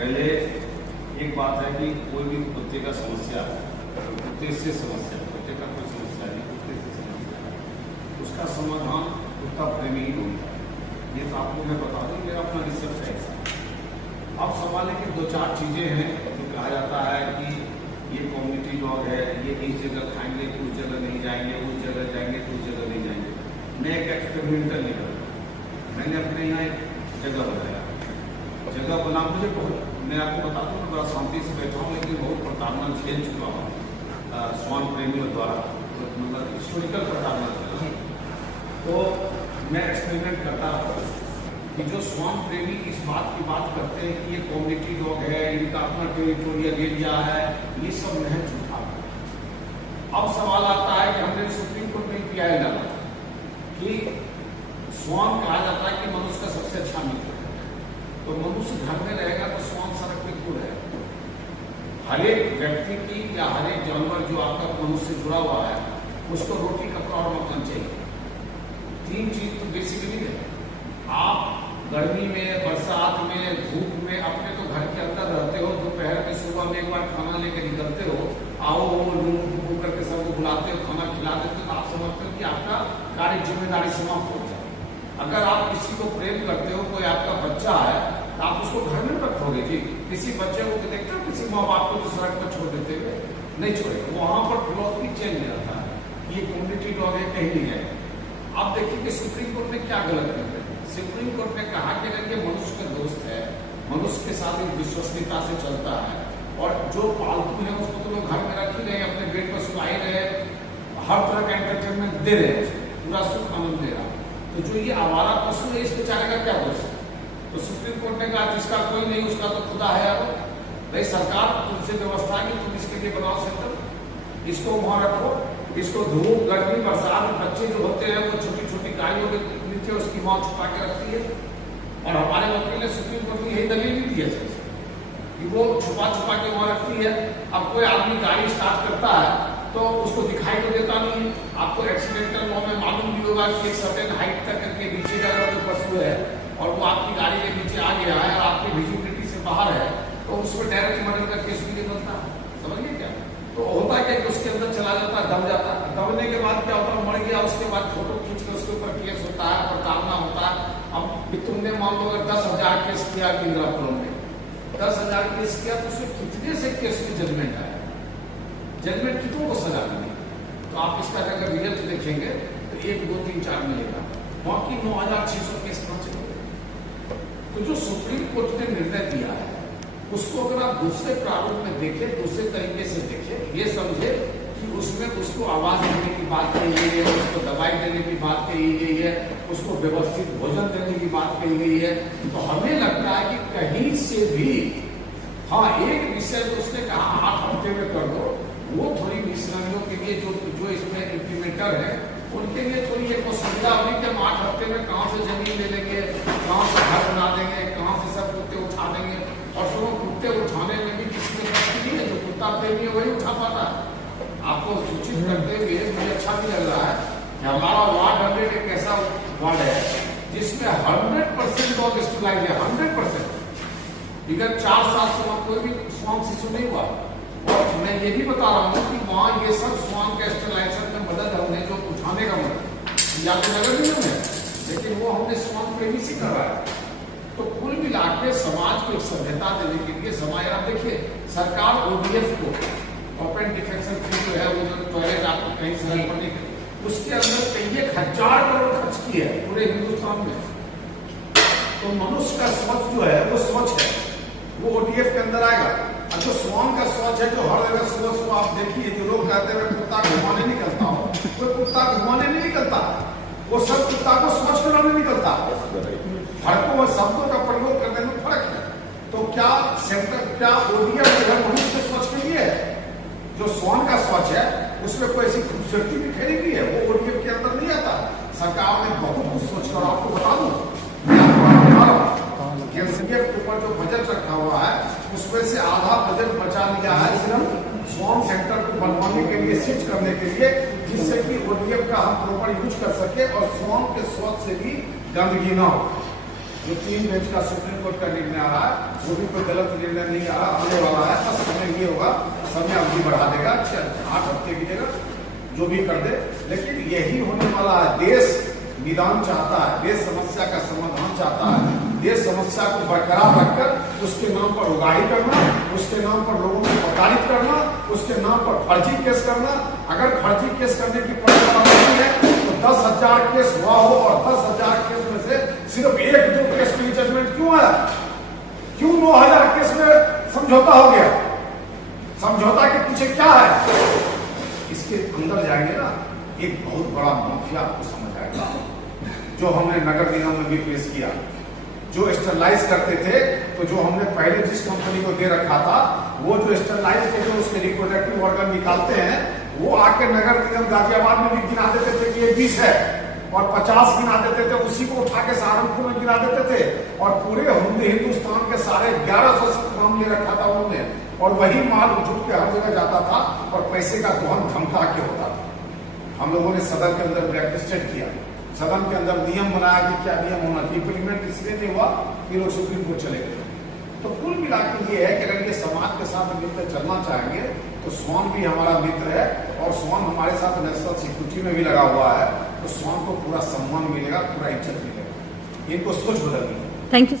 पहले एक बात है कि कोई भी कुत्ते का समस्या है, कुत्ते से समस्या, कुत्ते का कोई समस्या नहीं, कुत्ते से समस्या है, उसका समाधान कुत्ता प्रेमी ही होता है। ये तो आपको मैं बता दूं, मेरा अपना रिसर्च है ऐसा। अब सवाल है कि दो चार चीज़ें हैं जो कहा जाता है कि ये कम्युनिटी डॉग है, ये इस जगह खाएंगे तो उस जगह नहीं जाएंगे, उस जगह जाएंगे तो उस जगह नहीं जाएंगे। मैं एक एक्सपेरिमेंटल निकल, मैंने अपने यहाँ एक जगह बनाया, जगह बना मुझे बहुत, मैं आपको बता दूँ मैं बड़ा शांति से बैठा हूँ, लेकिन बहुत प्रताड़ना झेल चुका हूँ श्वान प्रेमियों द्वारा, तो मतलब हिस्टोरिकल प्रताड़ना झेला। तो मैं एक्सपेरिमेंट करता रहा कि जो श्वान प्रेमी इस बात की बात करते हैं कि ये कम्युनिटी डॉग है, इनका अपना टेरिटोरियल एरिया है, ये सब महज झूठा है। अब सवाल आता है कि हमने सुप्रीम कोर्ट में PI डाला कि श्वान कहा जाता है कि मनुष्य का सबसे अच्छा मित्र है, तो मनुष्य घर में रहेगा तो श्वान सड़क पे क्यों रहेगा? हर एक व्यक्ति की या हर एक जानवर जो आपका मनुष्य से जुड़ा हुआ है, उसको रोटी, कपड़ा और मकान चाहिए। तीन चीज तो बेसिकली है। आप गर्मी में, बरसात में, धूप में अपने तो घर के अंदर रहते हो, दोपहर में सुबह में एक बार खाना लेकर निकलते हो, आओ रूम करके सबको बुलाते हो, खाना खिला देते हो, तो आप समझते हो कि आपका कार्य जिम्मेदारी समाप्त हो जाए। अगर आप किसी को प्रेम करते हो, कोई आपका बच्चा है, तो आप उसको घर में रखोगे जी? किसी बच्चे को देखते हो किसी माँ बाप को तो सड़क पर छोड़ देते हुए? नहीं छोड़ेगा। वहां पर फिलॉसफी चेंज नहीं रहता है, ये कम्युनिटी डॉग है, कहीं नहीं है। अब देखिए कि सुप्रीम कोर्ट ने क्या गलत कर दिया। सुप्रीम कोर्ट ने कहा कि अगर ये मनुष्य का दोस्त है, मनुष्य के साथ एक विश्वसनीयता से चलता है, और जो पालतू है उसको तो लोग घर में रख ही रहे, अपने बेड पर सुलाए रहे, हर तरह का एंटरटेनमेंट दे रहे, पूरा सुख आनंद दे रहा। तो जो ये आवारा पशु है, इस बेचारे का क्या दोष है? तो सुप्रीम कोर्ट ने कहा जिसका कोई नहीं उसका तो खुदा है। अब भाई सरकार तुमसे व्यवस्था है कि तुम इसके लिए बनाओ सेंटर, इसको वहां रखो, इसको धूप, गर्मी, बरसात, बच्चे जो होते हैं वो छोटी छोटी गाड़ियों के नीचे उसकी माँ छुपा के रखती है। और हमारे वकील ने सुप्रीम कोर्ट में यही दलील भी दी है कि वो छुपा के वहां रखती है। अब कोई आदमी गाड़ी स्टार्ट करता है तो उसको दिखाई तो देता नहीं है। आपको एक्सीडेंटल लॉ में मालूम भी होगा कि एक सर्टेन हाइट तक के नीचे का अगर कोई पशु है और वो आपकी गाड़ी के नीचे आ गया है और आपकी विजिबिलिटी से बाहर है, तो उसमें डायरेक्ट मर्डर का केस भी नहीं बनता। समझिए क्या? तो होता क्या कि उसके अंदर चला जाता, दब जाता, दबने के बाद क्या होता है, मर गया, उसके बाद फोटो खींच के उसके ऊपर केस होता है, प्रताड़ना होता है। अब तुमने मान लो अगर 10,000 केस किया इंदिरापुरम में, 10,000 केस किया तो उसमें कितने से केस में जजमेंट आया? जजमेंट कितनों को सजा मिली? तो आप इसका अगर रिजल्ट देखेंगे तो 1, 2, 3, 4 मिलेगा, बाकी 9,600 केस कहां से मिले? तो जो सुप्रीम कोर्ट ने निर्णय दिया है उसको अगर आप दूसरे प्रारूप में देखें, दूसरे तरीके से देखें, ये समझे कि उसमें उसको आवाज देने की बात कही गई है, उसको दवाई देने की बात कही गई है, उसको व्यवस्थित भोजन देने की बात कही गई है, तो हमें लगता है कि कहीं से भी हाँ एक विषय जो उसने कहा 8 हफ्ते में कर दो, वो थोड़ी मिशनरियों के लिए जो इसमें इम्प्लीमेंटर है उनके लिए थोड़ी एक सुविधा होगी कि हम 8 हफ्ते में कहाँ से जमीन ले लेंगे, कहाँ से घर बना देंगे, कहाँ से सब कुत्ते उठा देंगे। और सुनो, कुत्ते उठाने में भी किसी में शक्ति नहीं है, जो कुत्ता प्रेमी है वही उठा पाता है। आपको सूचित करते हुए मुझे अच्छा भी लग रहा है कि हमारा वार्ड 100 एक ऐसा वार्ड है जिसमें 100% डॉग स्टेलाइज है, 100%। इधर 4 साल से वहां कोई भी स्वान शिशु नहीं हुआ। और मैं ये भी बता रहा हूँ कि वहाँ ये सब स्वान के स्टेलाइजेशन में मदद हमने जो उठाने का मदद या तो नगर निगम है, लेकिन वो हमने स्वान प्रेमी से कर रहा है। तो कुल मिला के समाज को एक सभ्यता देने के लिए समाज, आप देखिए सरकार ODF को, ओपन डिफेक्शन फ्री जो है, वो जो टॉयलेट आपको कहीं सड़क पर नहीं, उसके अंदर कई 1,000 करोड़ खर्च की है पूरे हिंदुस्तान में। तो मनुष्य का स्वच्छ जो है वो स्वच्छ है, वो ODF के अंदर आएगा। और जो स्वान का स्वच्छ है, जो हर जगह सुबह सुबह आप देखिए जो लोग कहते हैं कुत्ता घुमाने निकलता हो, कोई कुत्ता घुमाने नहीं निकलता, वो सब कुत्ता को स्वच्छ कराने निकलता। हर को शब्दों का प्रयोग करने में फर्क है। तो क्या सेंटर, क्या ODF जो है मनुष्य के स्वच्छ के लिए है? जो स्वान का स्वच्छ है उसमें कोई ऐसी खूबसूरती बिखेरी हुई है, वो ODF के अंदर नहीं आता। सरकार ने बहुत कुछ सोच कर, आपको बता दूं KCF के ऊपर जो बजट रखा हुआ है उसमें से आधा बजट बचा लिया है सिर्फ स्वान सेंटर को बनवाने के लिए, स्विच करने के लिए, जिससे कि ODF का हम प्रॉपर यूज कर सके और स्वान के स्वच्छ से भी गंदगी ना हो। जो 3 बेंच का सुप्रीम कोर्ट का निर्णय आ रहा है वो भी कोई गलत निर्णय नहीं आ रहा, आने वाला है। बस समय ये होगा, समय अवधि बढ़ा देगा, 8 हफ्ते की जगह जो भी कर दे, लेकिन यही होने वाला है। देश निदान चाहता है, देश समस्या का समाधान चाहता है, देश समस्या को बरकरार रखकर उसके नाम पर उगाही करना, उसके नाम पर लोगों को प्रताड़ित करना, उसके नाम पर फर्जी केस करना। अगर फर्जी केस करने की परंपरा नहीं है तो 10,000 केस हुआ हो और 10,000 केस में से सिर्फ 1-2 केस में जजमेंट क्यों आया? क्यों 9,000 केस में समझौता हो गया? समझौता के पीछे क्या है? इसके अंदर जाएंगे ना, एक बहुत बड़ा माफिया आपको समझ आएगा, जो हमने नगर निगम में भी पेश किया। जो स्टरलाइज करते थे, तो जो हमने पहले जिस कंपनी को दे रखा था, वो जो स्टरलाइज के जो उसके रिप्रोडक्टिव ऑर्गन निकालते हैं, वो आके नगर निगम गाजियाबाद में भी गिना देते थे कि ये 20 है, और 50 गिना देते थे, उसी को उठा के सहारनपुर में गिना देते थे, और पूरे हिंदुस्तान के सारे 1100 काम ले रखा था उन्होंने, और वही माल उठ के हर जगह जाता था और पैसे का दोहन धमका के होता था। हम लोगों ने सदन के अंदर ब्लैकलिस्टेड किया, सदन के अंदर नियम बनाया कि क्या नियम होना चाहिए, इंप्लीमेंट इसलिए नहीं हुआ कि लोग सुप्रीम कोर्ट चले गए। तो कुल मिला के ये है कि अगर ये समाज के साथ मिलकर चलना चाहेंगे तो स्वान भी हमारा मित्र है, और स्वान हमारे साथ नेशनल सिक्योरिटी में भी लगा हुआ है, तो स्वान को पूरा सम्मान मिलेगा, पूरा इज्जत मिलेगा। इनको सोच बदलनी है। Thank you.